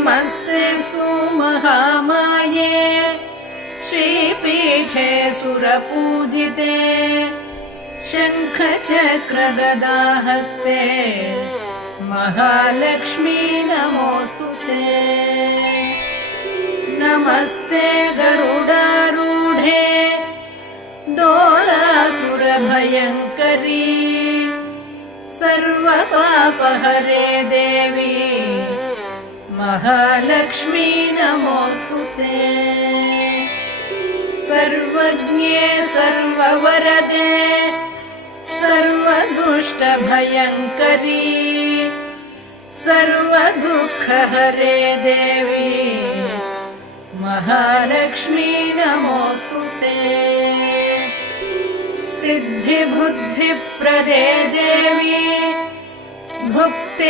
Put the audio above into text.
नमस्तेऽस्तु महामाये श्रीपीठे सुरपूजिते शङ्खचक्रगदाहस्ते महालक्ष्मी नमोऽस्तुते। नमस्ते गरुडारूढे डोलासुरभयङ्करी सर्वपापहरे देवी महालक्ष्मी नमोऽस्तुते। सर्वज्ञे सर्ववरदे सर्वदुष्टभयङ्करी सर्वदुःखहरे देवी महालक्ष्मी नमोऽस्तुते। सिद्धिबुद्धिप्रदे देवी भुक्ति